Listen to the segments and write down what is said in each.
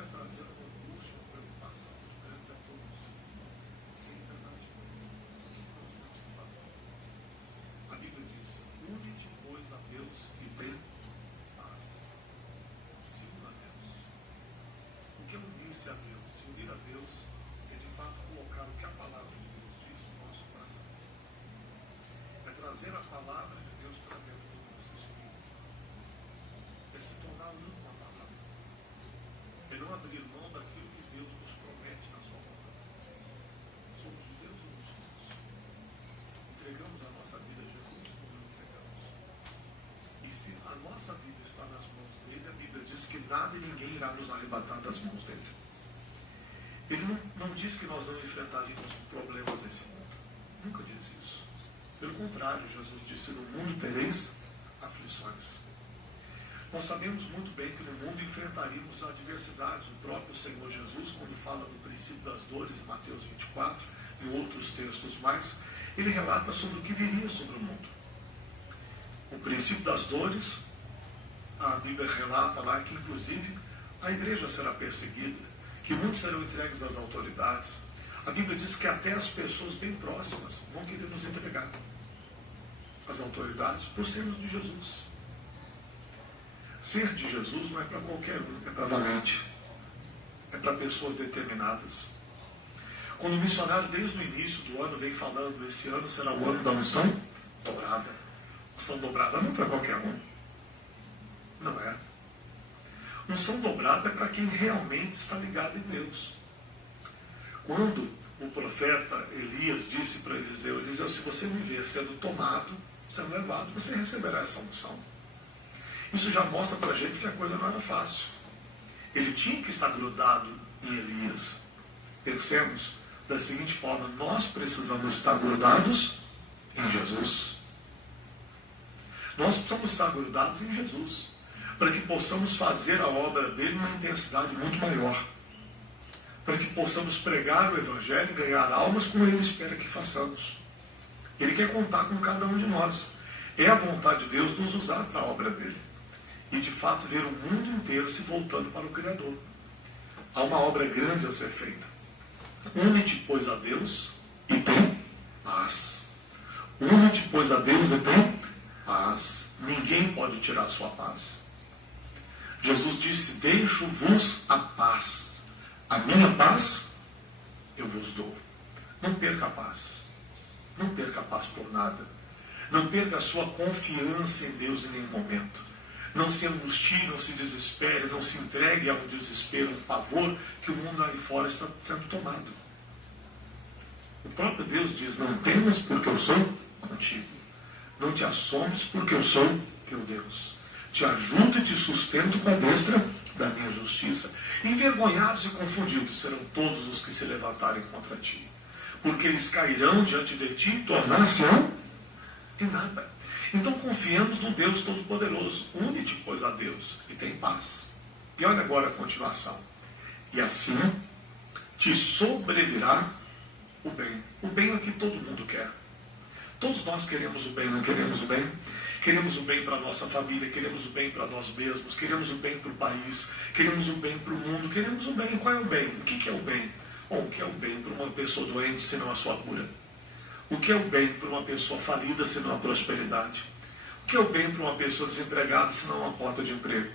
vai trazer uma angústia, uma preocupação grande a todos. Sim, é verdade. O que nós temos que fazer? A Bíblia diz: une-te, pois, a Deus e tem paz. Se una a Deus. O que é unir-se a Deus? Se unir a Deus é de fato colocar o que a palavra de Deus diz no nosso coração. É trazer a palavra de Deus para dentro do nosso espírito. É se tornar um com a palavra. É não abrir mão daquilo que Deus nos promete na sua palavra. Somos de Deus ou não somos? Entregamos a nossa vida a Jesus ou não entregamos? E se a nossa vida está nas mãos dele, a Bíblia diz que nada e ninguém irá nos arrebatar das mãos dele. Ele não diz que nós não enfrentaríamos problemas nesse mundo. Nunca diz isso. Pelo contrário, Jesus disse: no mundo tereis aflições. Nós sabemos muito bem que no mundo enfrentaríamos adversidades. O próprio Senhor Jesus, quando fala do princípio das dores, em Mateus 24, e outros textos mais, ele relata sobre o que viria sobre o mundo. O princípio das dores, a Bíblia relata lá que, inclusive, a igreja será perseguida, que muitos serão entregues às autoridades. A Bíblia diz que até as pessoas bem próximas vão querer nos entregar às autoridades por sermos de Jesus. Ser de Jesus não é para qualquer um, é para valente. É para pessoas determinadas. Quando o missionário, desde o início do ano, vem falando: esse ano será o ano da unção dobrada. Unção dobrada não é para qualquer um. Não é. Unção dobrada é para quem realmente está ligado em Deus. Quando o profeta Elias disse para Eliseu: Eliseu, se você me ver sendo tomado, sendo levado, você receberá essa unção. Isso já mostra para a gente que a coisa não era fácil. Ele tinha que estar grudado em Elias. Pensemos da seguinte forma: nós precisamos estar grudados em Jesus. Nós precisamos estar grudados em Jesus, para que possamos fazer a obra dele numa intensidade muito maior. Para que possamos pregar o Evangelho e ganhar almas como ele espera que façamos. Ele quer contar com cada um de nós. É a vontade de Deus nos usar para a obra dele. E de fato ver o mundo inteiro se voltando para o Criador. Há uma obra grande a ser feita. Une-te, pois, a Deus e tem paz. Une-te, pois, a Deus e tem paz. Ninguém pode tirar a sua paz. Jesus disse: deixo-vos a paz. A minha paz eu vos dou. Não perca a paz. Não perca a paz por nada. Não perca a sua confiança em Deus em nenhum momento. Não se angustie, não se desespere, não se entregue ao desespero, ao pavor que o mundo aí fora está sendo tomado. O próprio Deus diz: não temas, porque eu sou contigo. Não te assombres, porque eu sou teu Deus. Te ajudo e te sustento com a destra da minha justiça. Envergonhados e confundidos serão todos os que se levantarem contra ti, porque eles cairão diante de ti e tornar-se-ão em nada. Então confiemos no Deus Todo-Poderoso. Une-te, pois, a Deus e tem paz. E olha agora a continuação. E assim te sobrevirá o bem. O bem é o que todo mundo quer. Todos nós queremos o bem, não queremos o bem? Queremos o bem para a nossa família, queremos o bem para nós mesmos, queremos o bem para o país, queremos o bem para o mundo, queremos o bem. Qual é o bem? O que é o bem? Bom, o que é o bem para uma pessoa doente, senão a sua cura? O que é o bem para uma pessoa falida, senão a prosperidade? O que é o bem para uma pessoa desempregada, senão uma porta de emprego?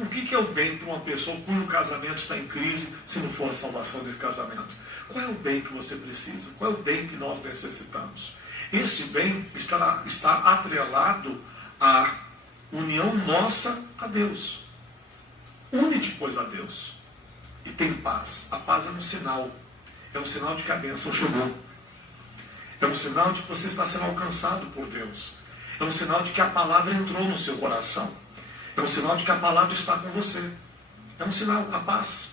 O que é o bem para uma pessoa cujo casamento está em crise, se não for a salvação desse casamento? Qual é o bem que você precisa? Qual é o bem que nós necessitamos? Este bem está atrelado à união nossa a Deus. Une-te, pois, a Deus e tem paz. A paz é um sinal. É um sinal de que a bênção chegou. É um sinal de que você está sendo alcançado por Deus. É um sinal de que a palavra entrou no seu coração. É um sinal de que a palavra está com você. É um sinal, a paz.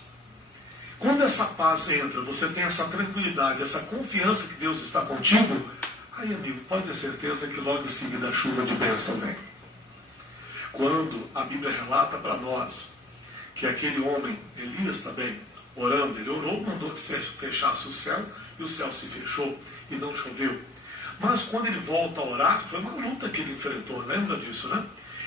Quando essa paz entra, você tem essa tranquilidade, essa confiança que Deus está contigo, aí, amigo, pode ter certeza que logo em seguida a chuva de bênção vem. Quando a Bíblia relata para nós que aquele homem, Elias também, orando, ele orou, mandou que se fechasse o céu, e o céu se fechou e não choveu. Mas quando ele volta a orar, foi uma luta que ele enfrentou, lembra disso, né?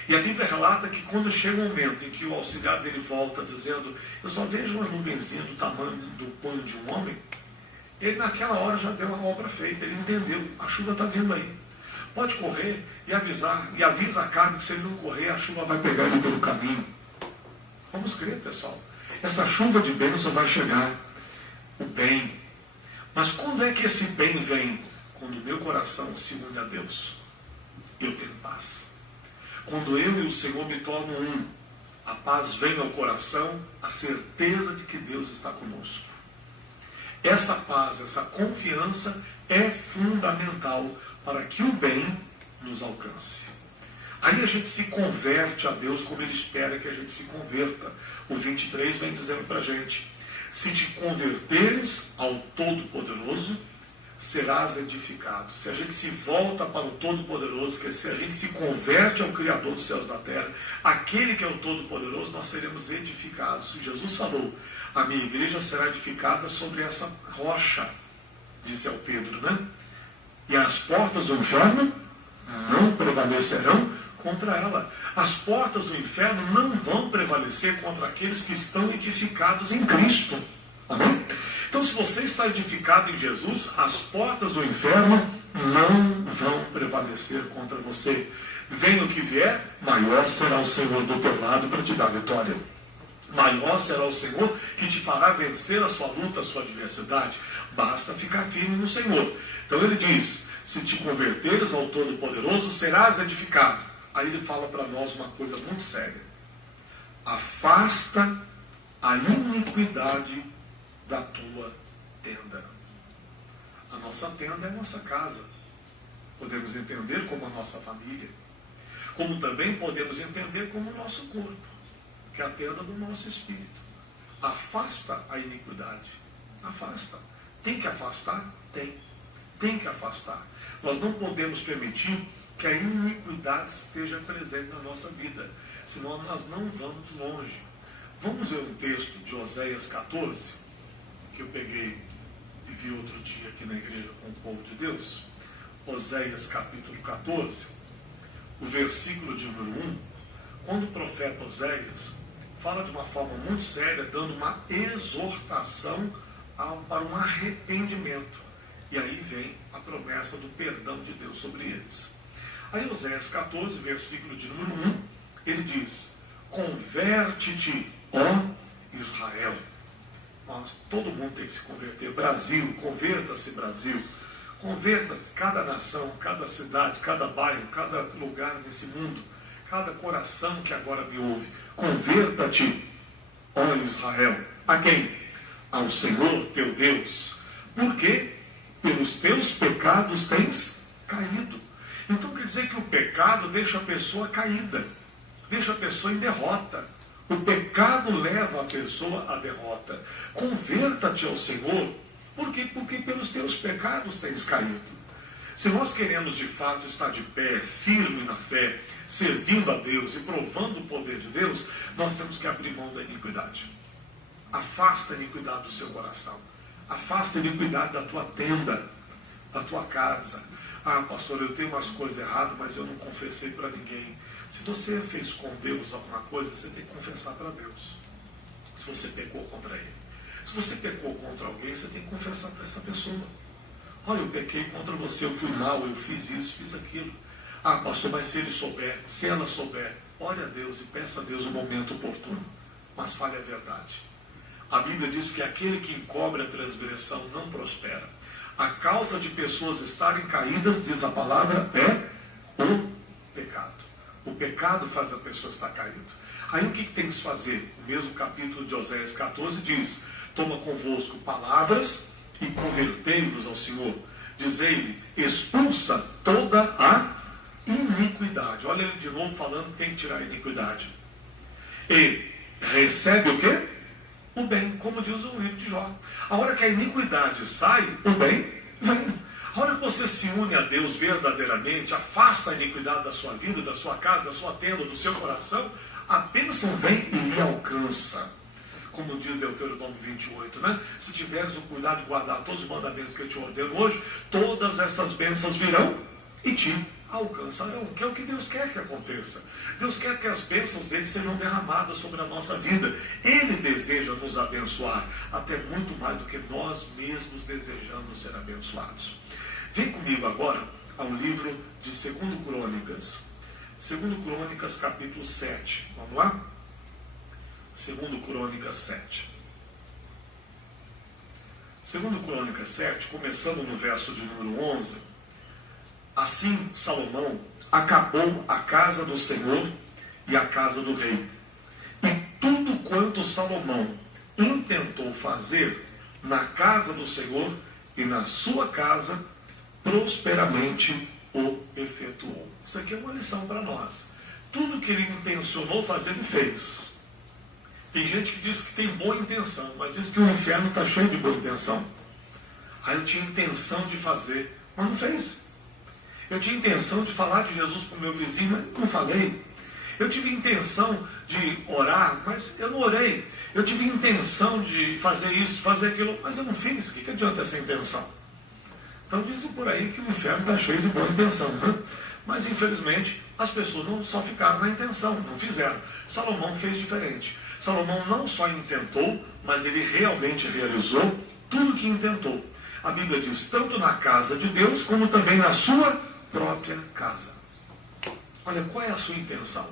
E a Bíblia relata que quando chega um momento em que o auxiliar dele volta dizendo, eu só vejo uma nuvenzinha do tamanho do punho de um homem, ele naquela hora já deu a obra feita, ele entendeu, a chuva está vindo aí. Pode correr e avisar, e avisa a carne que se ele não correr, a chuva vai pegar ele pelo caminho. Vamos crer, pessoal. Essa chuva de bênção vai chegar, o bem. Mas quando é que esse bem vem? Quando o meu coração se une a Deus, eu tenho paz. Quando eu e o Senhor me tornam um, a paz vem ao coração, a certeza de que Deus está conosco. Essa paz, essa confiança é fundamental para que o bem nos alcance. Aí a gente se converte a Deus como Ele espera que a gente se converta. O 23 vem dizendo para a gente, se te converteres ao Todo-Poderoso, serás edificado. Se a gente se volta para o Todo-Poderoso, que se a gente se converte ao Criador dos céus e da terra, aquele que é o Todo-Poderoso, nós seremos edificados. E Jesus falou, a minha igreja será edificada sobre essa rocha, disse ao Pedro, né? E as portas do inferno não prevalecerão contra ela. As portas do inferno não vão prevalecer contra aqueles que estão edificados em Cristo. Amém? Então, se você está edificado em Jesus, as portas do inferno não vão prevalecer contra você. Venha o que vier, maior será o Senhor do teu lado para te dar vitória. Maior será o Senhor que te fará vencer a sua luta, a sua adversidade. Basta ficar firme no Senhor. Então ele diz, se te converteres ao Todo-Poderoso, serás edificado. Aí ele fala para nós uma coisa muito séria. Afasta a iniquidade da tua tenda. A nossa tenda é a nossa casa. Podemos entender como a nossa família. Como também podemos entender como o nosso corpo, que é a tenda do nosso espírito. Afasta a iniquidade. Afasta. Tem que afastar? Tem. Tem que afastar. Nós não podemos permitir que a iniquidade esteja presente na nossa vida. Senão nós não vamos longe. Vamos ver um texto de Oséias 14, que eu peguei e vi outro dia aqui na igreja com o povo de Deus. Oséias capítulo 14, o versículo de número 1, quando o profeta Oséias fala de uma forma muito séria, dando uma exortação para um arrependimento. E aí vem a promessa do perdão de Deus sobre eles. Aí Oséias 14, versículo de número 1, ele diz, converte-te, ó Israel. Todo mundo tem que se converter. Brasil, converta-se Brasil. Converta-se cada nação, cada cidade, cada bairro, cada lugar nesse mundo, cada coração que agora me ouve. Converta-te, ó Israel. A quem? Ao Senhor teu Deus. Porque pelos teus pecados tens caído. Então quer dizer que o pecado deixa a pessoa caída, deixa a pessoa em derrota. O pecado leva a pessoa à derrota. Converta-te ao Senhor. Por quê? Porque pelos teus pecados tens caído. Se nós queremos de fato estar de pé, firme na fé, servindo a Deus e provando o poder de Deus, nós temos que abrir mão da iniquidade. Afasta a iniquidade do seu coração. Afasta a iniquidade da tua tenda, da tua casa. Ah, pastor, eu tenho umas coisas erradas, mas eu não confessei para ninguém. Se você fez com Deus alguma coisa, você tem que confessar para Deus. Se você pecou contra Ele. Se você pecou contra alguém, você tem que confessar para essa pessoa. Olha, eu pequei contra você, eu fui mal, eu fiz isso, fiz aquilo. Ah, pastor, mas se ele souber, se ela souber, ore a Deus e peça a Deus o momento oportuno. Mas fale a verdade. A Bíblia diz que aquele que encobre a transgressão não prospera. A causa de pessoas estarem caídas, diz a palavra, é o pecado. O pecado faz a pessoa estar caída. Aí o que tem que se fazer? O mesmo capítulo de Oséias 14 diz, toma convosco palavras e convertei-vos ao Senhor. Dizei-lhe, expulsa toda a iniquidade. Olha ele de novo falando que tem que tirar a iniquidade. E recebe o quê? O bem, como diz o livro de Jó. A hora que a iniquidade sai, o bem vem. A hora que você se une a Deus verdadeiramente, afasta a iniquidade da sua vida, da sua casa, da sua tenda, do seu coração, a bênção vem e lhe alcança. Como diz Deuteronômio 28, né? Se tiveres o cuidado de guardar todos os mandamentos que eu te ordeno hoje, todas essas bênçãos virão e te alcançarão, que é o que Deus quer que aconteça. Deus quer que as bênçãos dele sejam derramadas sobre a nossa vida. Ele deseja nos abençoar, até muito mais do que nós mesmos desejamos ser abençoados. Vem comigo agora ao livro de 2 Crônicas. 2 Crônicas, capítulo 7. Vamos lá? 2 Crônicas 7. 2 Crônicas 7, começando no verso de número 11. Assim Salomão acabou a casa do Senhor e a casa do rei. E tudo quanto Salomão intentou fazer na casa do Senhor e na sua casa, prosperamente o efetuou. Isso aqui é uma lição para nós. Tudo que ele intencionou fazer, ele fez. Tem gente que diz que tem boa intenção, mas diz que o inferno está cheio de boa intenção. Aí eu tinha intenção de fazer, mas não fez. Eu tinha intenção de falar de Jesus para o meu vizinho, mas não falei. Eu tive intenção de orar, mas eu não orei. Eu tive intenção de fazer isso, fazer aquilo, mas eu não fiz. O que adianta essa intenção? Então dizem por aí que o inferno está cheio de boa intenção, né? Mas infelizmente as pessoas não só ficaram na intenção, não fizeram. Salomão fez diferente. Salomão não só intentou, mas ele realmente realizou tudo o que intentou. A Bíblia diz, tanto na casa de Deus, como também na sua própria casa. Olha, qual é a sua intenção?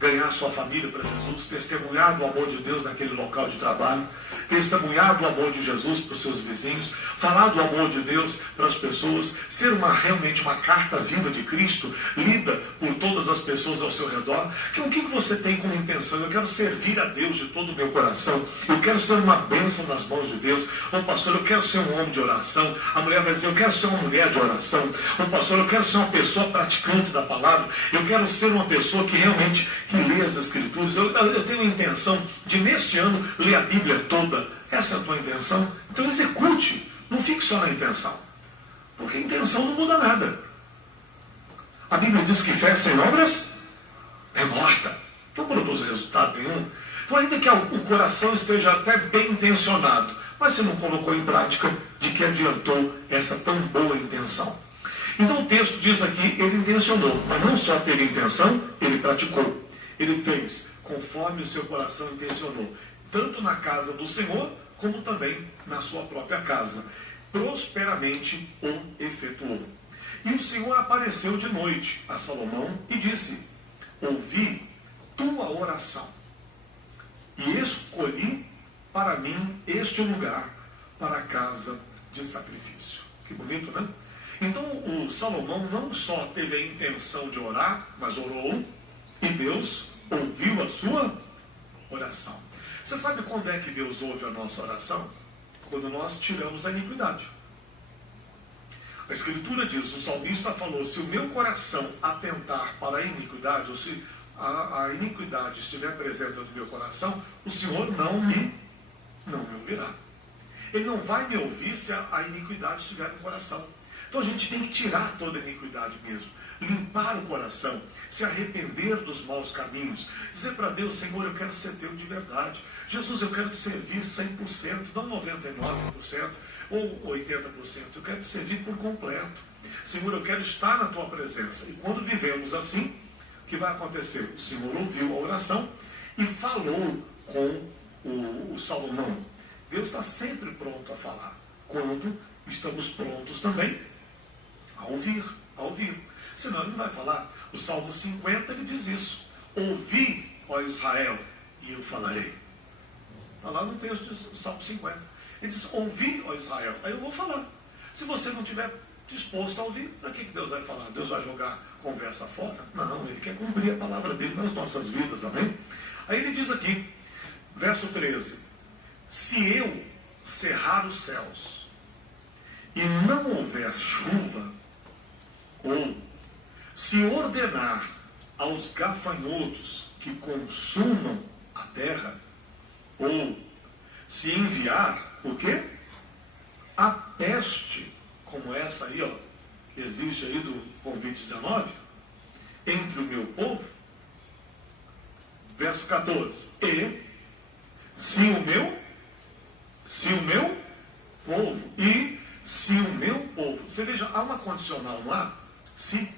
Ganhar sua família para Jesus, testemunhar do amor de Deus naquele local de trabalho, testemunhar do amor de Jesus para os seus vizinhos, falar do amor de Deus para as pessoas, ser realmente uma carta viva de Cristo, lida por todas as pessoas ao seu redor. O que você tem como intenção? Eu quero servir a Deus de todo o meu coração, eu quero ser uma bênção nas mãos de Deus. Ô pastor, eu quero ser um homem de oração. A mulher vai dizer, eu quero ser uma mulher de oração. Ô pastor, eu quero ser uma pessoa praticante da palavra, eu quero ser uma pessoa que realmente lê as Escrituras. Eu tenho a intenção de, neste ano, ler a Bíblia toda. Essa é a tua intenção? Então execute, não fique só na intenção, porque a intenção não muda nada. A Bíblia diz que fé sem obras é morta, não produz resultado nenhum. Então, ainda que o coração esteja até bem intencionado, mas você não colocou em prática, de que adiantou essa tão boa intenção? Então o texto diz aqui, ele intencionou, mas não só teve intenção, ele praticou. Ele fez conforme o seu coração intencionou, tanto na casa do Senhor, como também na sua própria casa. Prosperamente o efetuou. E o Senhor apareceu de noite a Salomão e disse, ouvi tua oração e escolhi para mim este lugar para a casa de sacrifício. Que bonito, né? Então o Salomão não só teve a intenção de orar, mas orou, e Deus ouviu a sua oração. Você sabe quando é que Deus ouve a nossa oração? Quando nós tiramos a iniquidade. A Escritura diz, o salmista falou, se o meu coração atentar para a iniquidade, ou se a iniquidade estiver presente no meu coração, o Senhor não me ouvirá. Ele não vai me ouvir se a iniquidade estiver no coração. Então a gente tem que tirar toda a iniquidade mesmo, limpar o coração, se arrepender dos maus caminhos, dizer para Deus, Senhor, eu quero ser teu de verdade. Jesus, eu quero te servir 100%, não 99% ou 80%, eu quero te servir por completo. Senhor, eu quero estar na tua presença. E quando vivemos assim, o que vai acontecer? O Senhor ouviu a oração e falou com o Salomão. Deus está sempre pronto a falar, quando estamos prontos também a ouvir. Senão ele não vai falar. O Salmo 50 ele diz isso. Ouvi, ó Israel, e eu falarei. Está lá no texto do Salmo 50. Ele diz, ouvi, ó Israel, aí eu vou falar. Se você não estiver disposto a ouvir, para que Deus vai falar? Deus vai jogar conversa fora? Não, ele quer cumprir a palavra dele nas nossas vidas, amém? Aí ele diz aqui, verso 13, se eu cerrar os céus e não houver chuva, ou se ordenar aos gafanhotos que consumam a terra, ou se enviar o quê? A peste, como essa aí, ó, que existe aí do Covid-19, entre o meu povo, verso 14, e se o meu povo, e se o meu povo, você veja, há uma condicional lá, se,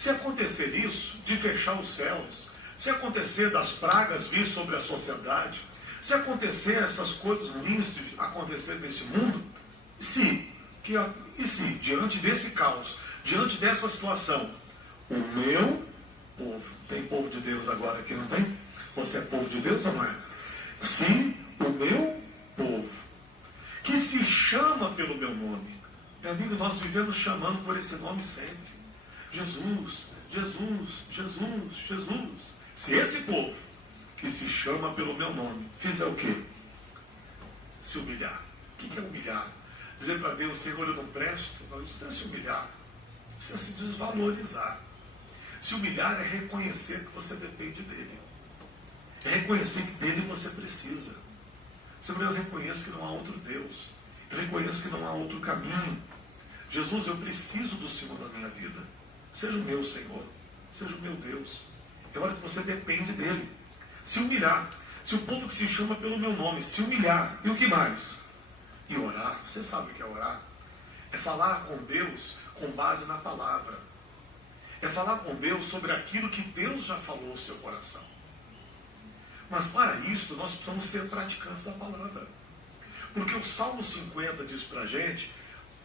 Se acontecer isso, de fechar os céus, se acontecer das pragas vir sobre a sociedade, se acontecer essas coisas ruins de acontecer nesse mundo, e se, diante desse caos, diante dessa situação, o meu povo, tem povo de Deus agora aqui, não tem? Você é povo de Deus ou não é? Sim, o meu povo, que se chama pelo meu nome. Meu amigo, nós vivemos chamando por esse nome sempre. Jesus, Jesus, Jesus, Jesus. Se esse povo, que se chama pelo meu nome, fizer o quê? Se humilhar. O que é humilhar? Dizer para Deus, Senhor, eu não presto. Não, isso não é se humilhar. Isso é se desvalorizar. Se humilhar é reconhecer que você depende dele. É reconhecer que dele você precisa. Senhor, eu reconheço que não há outro Deus. Eu reconheço que não há outro caminho. Jesus, eu preciso do Senhor na minha vida. Seja o meu Senhor. Seja o meu Deus. É hora que você depende dele. Se humilhar. Se o povo que se chama pelo meu nome se humilhar. E o que mais? E orar. Você sabe o que é orar? É falar com Deus com base na palavra. É falar com Deus sobre aquilo que Deus já falou no seu coração. Mas para isso, nós precisamos ser praticantes da palavra. Porque o Salmo 50 diz para a gente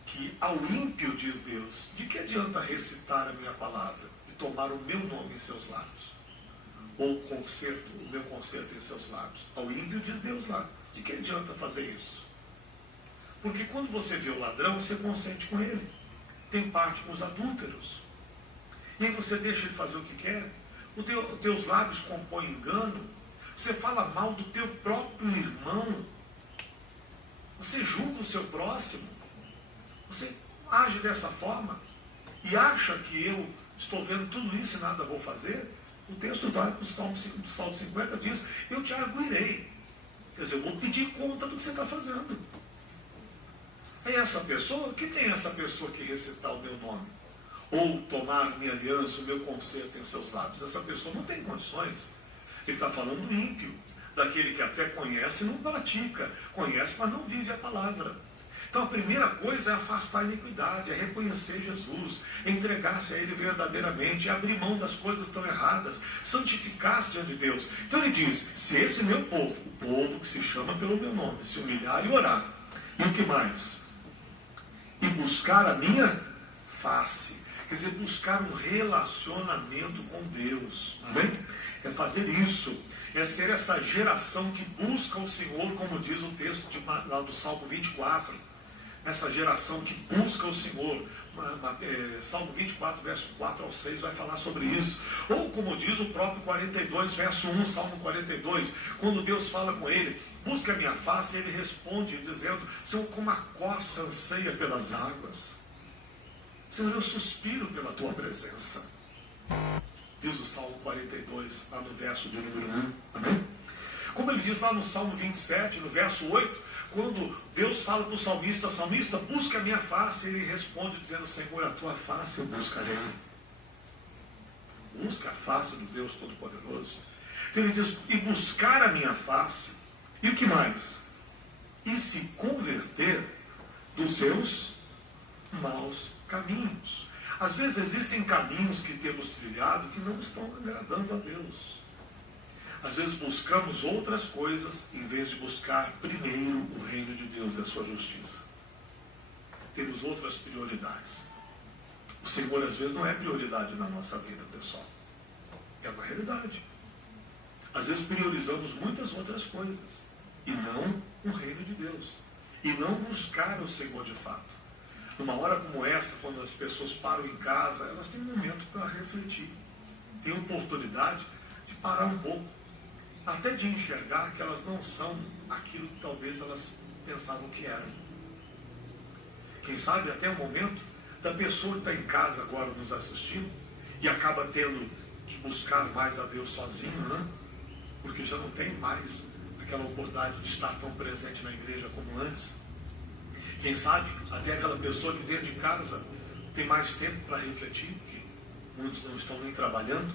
que ao ímpio, diz Deus, de que adianta recitar a minha palavra e tomar o meu nome em seus lábios? Ou o meu concerto em seus lábios? Ao ímpio, diz Deus lá, de que adianta fazer isso? Porque quando você vê o ladrão, você consente com ele. Tem parte com os adúlteros. E aí você deixa ele fazer o que quer. Os teus lábios compõem engano. Você fala mal do teu próprio irmão. Você julga o seu próximo. Você age dessa forma e acha que eu estou vendo tudo isso e nada vou fazer. O texto do Salmo 50 diz, eu te arguirei. Quer dizer, eu vou pedir conta do que você está fazendo. É essa pessoa, que tem essa pessoa que recitar o meu nome? Ou tomar minha aliança, o meu concerto em seus lábios? Essa pessoa não tem condições. Ele está falando ímpio, daquele que até conhece e não pratica, conhece, mas não vive a palavra. Então a primeira coisa é afastar a iniquidade, é reconhecer Jesus, entregar-se a Ele verdadeiramente, é abrir mão das coisas tão erradas, santificar-se diante de Deus. Então ele diz, se esse meu povo, o povo que se chama pelo meu nome, se humilhar e orar, e o que mais? E buscar a minha face, quer dizer, buscar um relacionamento com Deus, amém? É fazer isso, é ser essa geração que busca o Senhor, como diz o texto lá do Salmo 24, essa geração que busca o Senhor. Salmo 24, verso 4 ao 6 vai falar sobre isso. Ou como diz o próprio 42, verso 1, Salmo 42, quando Deus fala com ele, busca a minha face, ele responde dizendo, Senhor, como a coça anseia pelas águas. Senhor, eu suspiro pela tua presença. Diz o Salmo 42, lá no verso de número 1. Amém? Como ele diz lá no Salmo 27, no verso 8, quando Deus fala para o salmista, salmista, busca a minha face, ele responde dizendo, Senhor, a tua face eu buscarei. Busca a face do Deus Todo-Poderoso. Então ele diz, e buscar a minha face, e o que mais? E se converter dos seus maus caminhos. Às vezes existem caminhos que temos trilhado que não estão agradando a Deus. Às vezes buscamos outras coisas em vez de buscar primeiro o reino de Deus e a sua justiça. Temos outras prioridades. O Senhor às vezes não é prioridade na nossa vida, pessoal. É uma realidade. Às vezes priorizamos muitas outras coisas e não o reino de Deus. E não buscar o Senhor de fato. Numa hora como essa, quando as pessoas param em casa, elas têm um momento para refletir. Têm oportunidade de parar um pouco. Até de enxergar que elas não são aquilo que talvez elas pensavam que eram. Quem sabe até o momento da pessoa que está em casa agora nos assistindo e acaba tendo que buscar mais a Deus sozinho, né? Porque já não tem mais aquela oportunidade de estar tão presente na igreja como antes. Quem sabe até aquela pessoa que dentro de casa tem mais tempo para refletir, porque muitos não estão nem trabalhando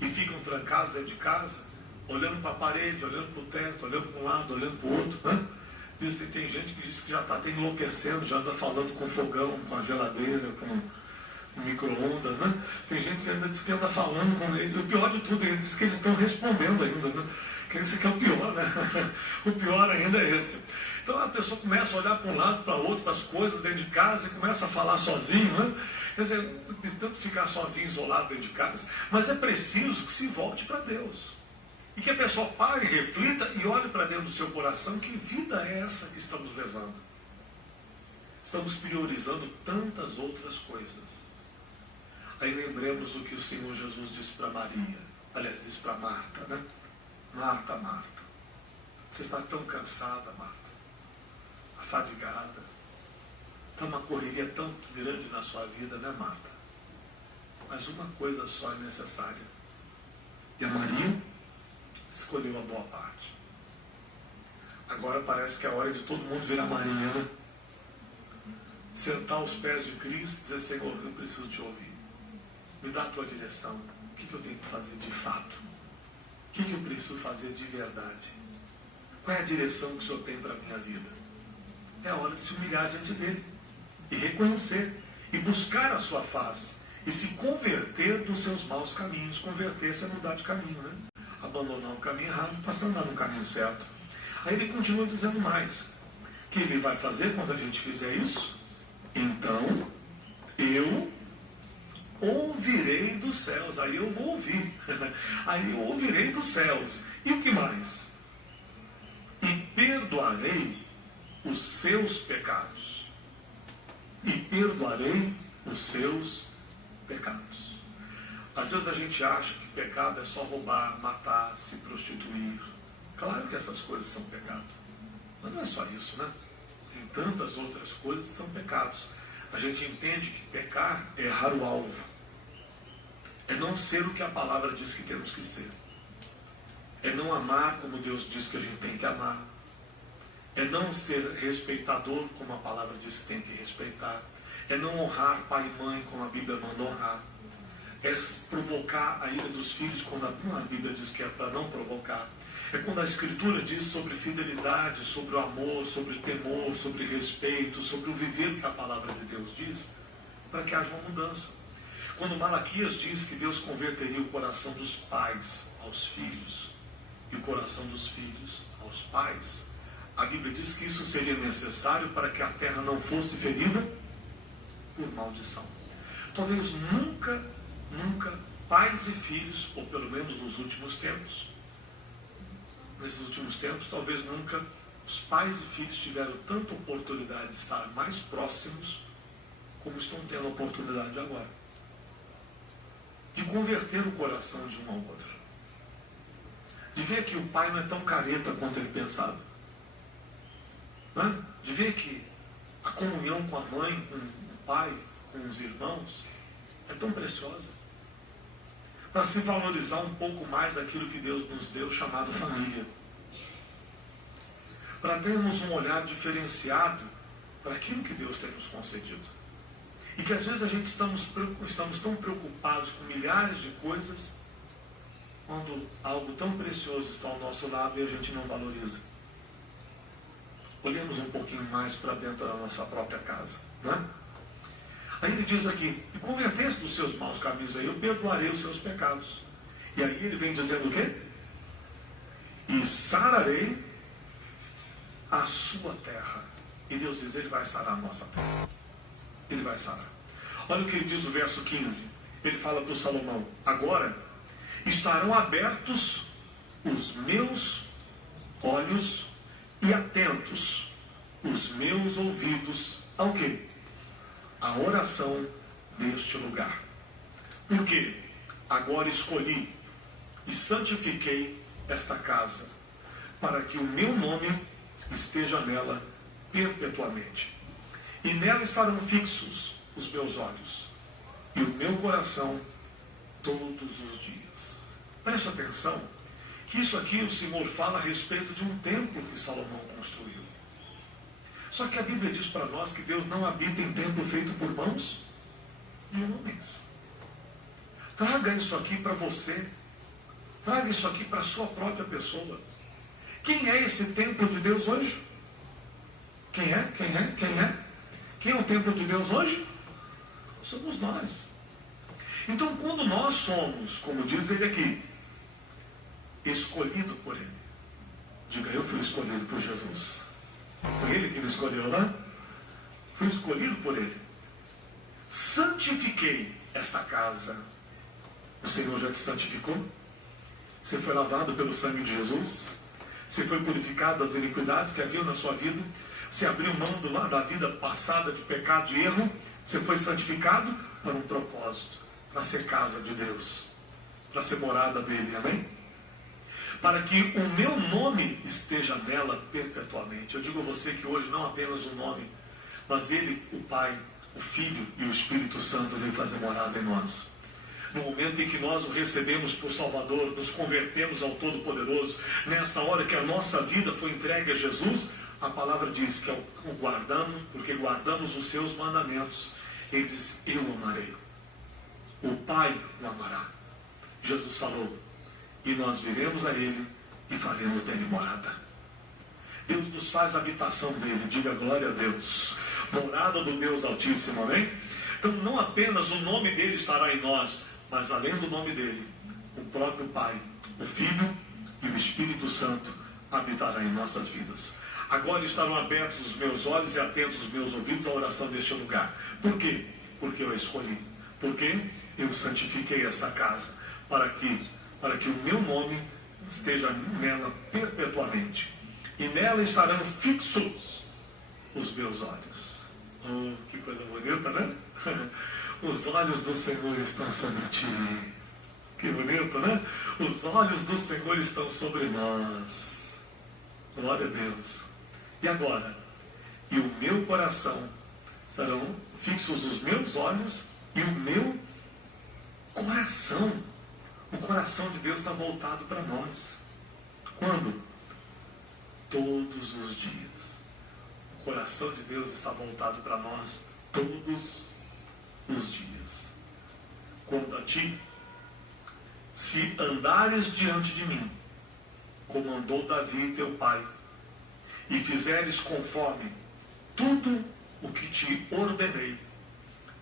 e ficam trancados dentro de casa, olhando para a parede, olhando para o teto, olhando para um lado, olhando para o outro. Né? Tem gente que diz que já está até enlouquecendo, já anda falando com fogão, com a geladeira, no micro-ondas, né? Tem gente que ainda diz que anda falando com eles. O pior de tudo, ele diz que eles estão respondendo ainda, né? Que esse que é o pior, né? O pior ainda é esse. Então a pessoa começa a olhar para um lado, para outro, para as coisas dentro de casa e começa a falar sozinho, né? Quer dizer, tanto ficar sozinho, isolado dentro de casa, mas é preciso que se volte para Deus. E que a pessoa pare, reflita e olhe para dentro do seu coração, que vida é essa que estamos levando? Estamos priorizando tantas outras coisas. Aí lembremos do que o Senhor Jesus disse para Maria, aliás, disse para Marta, né? Marta, Marta, você está tão cansada, Marta, afadigada, está uma correria tão grande na sua vida, né, Marta? Mas uma coisa só é necessária. E a Maria escolheu a boa parte. Agora parece que é a hora de todo mundo virar Maria, né? Sentar aos pés de Cristo e dizer, Senhor, eu preciso te ouvir. Me dá a tua direção. O que eu tenho que fazer de fato? O que eu preciso fazer de verdade? Qual é a direção que o Senhor tem para a minha vida? É a hora de se humilhar diante dele. E reconhecer. E buscar a sua face. E se converter dos seus maus caminhos. Converter-se é mudar de caminho, né? Abandonar o caminho errado para andar no caminho certo. Aí ele continua dizendo mais. O que ele vai fazer quando a gente fizer isso? Então, eu ouvirei dos céus. Aí eu vou ouvir. Aí eu ouvirei dos céus. E o que mais? E perdoarei os seus pecados. E perdoarei os seus pecados. Às vezes a gente acha que pecado é só roubar, matar, se prostituir. Claro que essas coisas são pecado. Mas não é só isso, né? Tem tantas outras coisas que são pecados. A gente entende que pecar é errar o alvo. É não ser o que a palavra diz que temos que ser. É não amar como Deus diz que a gente tem que amar. É não ser respeitador como a palavra diz que tem que respeitar. É não honrar pai e mãe como a Bíblia manda honrar. É provocar a ira dos filhos quando a Bíblia diz que é para não provocar. É quando a Escritura diz sobre fidelidade, sobre o amor, sobre temor, sobre respeito, sobre o viver que a palavra de Deus diz, para que haja uma mudança. Quando Malaquias diz que Deus converteria o coração dos pais aos filhos e o coração dos filhos aos pais, a Bíblia diz que isso seria necessário para que a terra não fosse ferida por maldição. Talvez nunca, pais e filhos, ou pelo menos nos últimos tempos, talvez nunca os pais e filhos tiveram tanta oportunidade de estar mais próximos como estão tendo a oportunidade agora. De converter o coração de um ao outro. De ver que o pai não é tão careta quanto ele pensava. De ver que a comunhão com a mãe, com o pai, com os irmãos, é tão preciosa. Para se valorizar um pouco mais aquilo que Deus nos deu, chamado família. Para termos um olhar diferenciado para aquilo que Deus tem nos concedido. E que às vezes a gente estamos tão preocupados com milhares de coisas, quando algo tão precioso está ao nosso lado e a gente não valoriza. Olhemos um pouquinho mais para dentro da nossa própria casa. Né? Aí ele diz aqui, e converter-se dos seus maus caminhos, aí eu perdoarei os seus pecados. E aí ele vem dizendo o quê? E sararei a sua terra. E Deus diz, ele vai sarar a nossa terra. Ele vai sarar. Olha o que ele diz no verso 15. Ele fala para o Salomão, agora estarão abertos os meus olhos e atentos os meus ouvidos ao quê? A oração deste lugar. Porque agora escolhi e santifiquei esta casa, para que o meu nome esteja nela perpetuamente. E nela estarão fixos os meus olhos e o meu coração todos os dias. Preste atenção, que isso aqui o Senhor fala a respeito de um templo que Salomão construiu. Só que a Bíblia diz para nós que Deus não habita em templo feito por mãos de homens. Traga isso aqui para você. Traga isso aqui para a sua própria pessoa. Quem é esse templo de Deus hoje? Quem é? Quem é o templo de Deus hoje? Somos nós. Então, quando nós somos, como diz ele aqui, escolhido por ele. Diga, eu fui escolhido por Jesus. Foi ele que me escolheu, né? Fui escolhido por ele. Santifiquei esta casa. O Senhor já te santificou? Você foi lavado pelo sangue de Jesus? Você foi purificado das iniquidades que haviam na sua vida? Você abriu mão da vida passada de pecado e erro? Você foi santificado para um propósito, para ser casa de Deus, para ser morada dele, amém? Para que o meu nome esteja nela perpetuamente. Eu digo a você que hoje não apenas o nome, mas ele, o Pai, o Filho e o Espírito Santo vem fazer morada em nós. No momento em que nós o recebemos por Salvador, nos convertemos ao Todo-Poderoso, nesta hora que a nossa vida foi entregue a Jesus, a palavra diz que o guardamos, porque guardamos os seus mandamentos. Ele diz, eu o amarei. O Pai o amará. Jesus falou, e nós viremos a ele e faremos dele morada. Deus nos faz habitação dele, diga glória a Deus. Morada do Deus Altíssimo, amém? Então não apenas o nome dele estará em nós, mas além do nome dele, o próprio Pai, o Filho e o Espírito Santo habitará em nossas vidas. Agora estarão abertos os meus olhos e atentos os meus ouvidos à oração deste lugar. Por quê? Porque eu a escolhi. Porque eu santifiquei esta casa para que o meu nome esteja nela perpetuamente. E nela estarão fixos os meus olhos. Oh, que coisa bonita, né? Os olhos do Senhor estão sobre ti. Que bonito, né? Os olhos do Senhor estão sobre nós. Glória a Deus. E agora? E o meu coração, serão fixos os meus olhos e o meu coração. O coração de Deus está voltado para nós. Quando? Todos os dias. O coração de Deus está voltado para nós todos os dias. Quanto a ti, se andares diante de mim, como andou Davi teu pai, e fizeres conforme tudo o que te ordenei,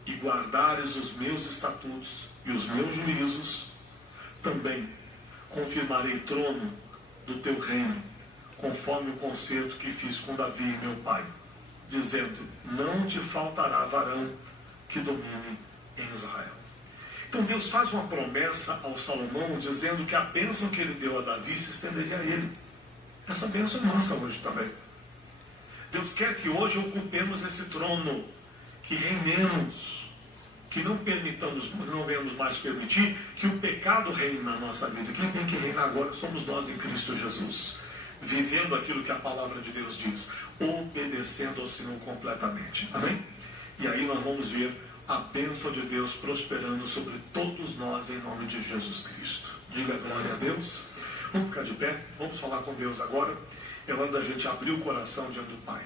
e guardares os meus estatutos e os meus juízos, também confirmarei trono do teu reino, conforme o concerto que fiz com Davi meu pai, dizendo, não te faltará varão que domine em Israel. Então Deus faz uma promessa ao Salomão, dizendo que a bênção que ele deu a Davi se estenderia a ele. Essa bênção é nossa hoje também. Deus quer que hoje ocupemos esse trono, que reinemos, que não venhamos mais permitir que o pecado reine na nossa vida. Quem tem que reinar agora somos nós em Cristo Jesus, vivendo aquilo que a palavra de Deus diz, obedecendo ao Senhor completamente. Amém? E aí nós vamos ver a bênção de Deus prosperando sobre todos nós em nome de Jesus Cristo. Diga glória a Deus. Vamos ficar de pé, vamos falar com Deus agora. É hora da gente abrir o coração diante do Pai.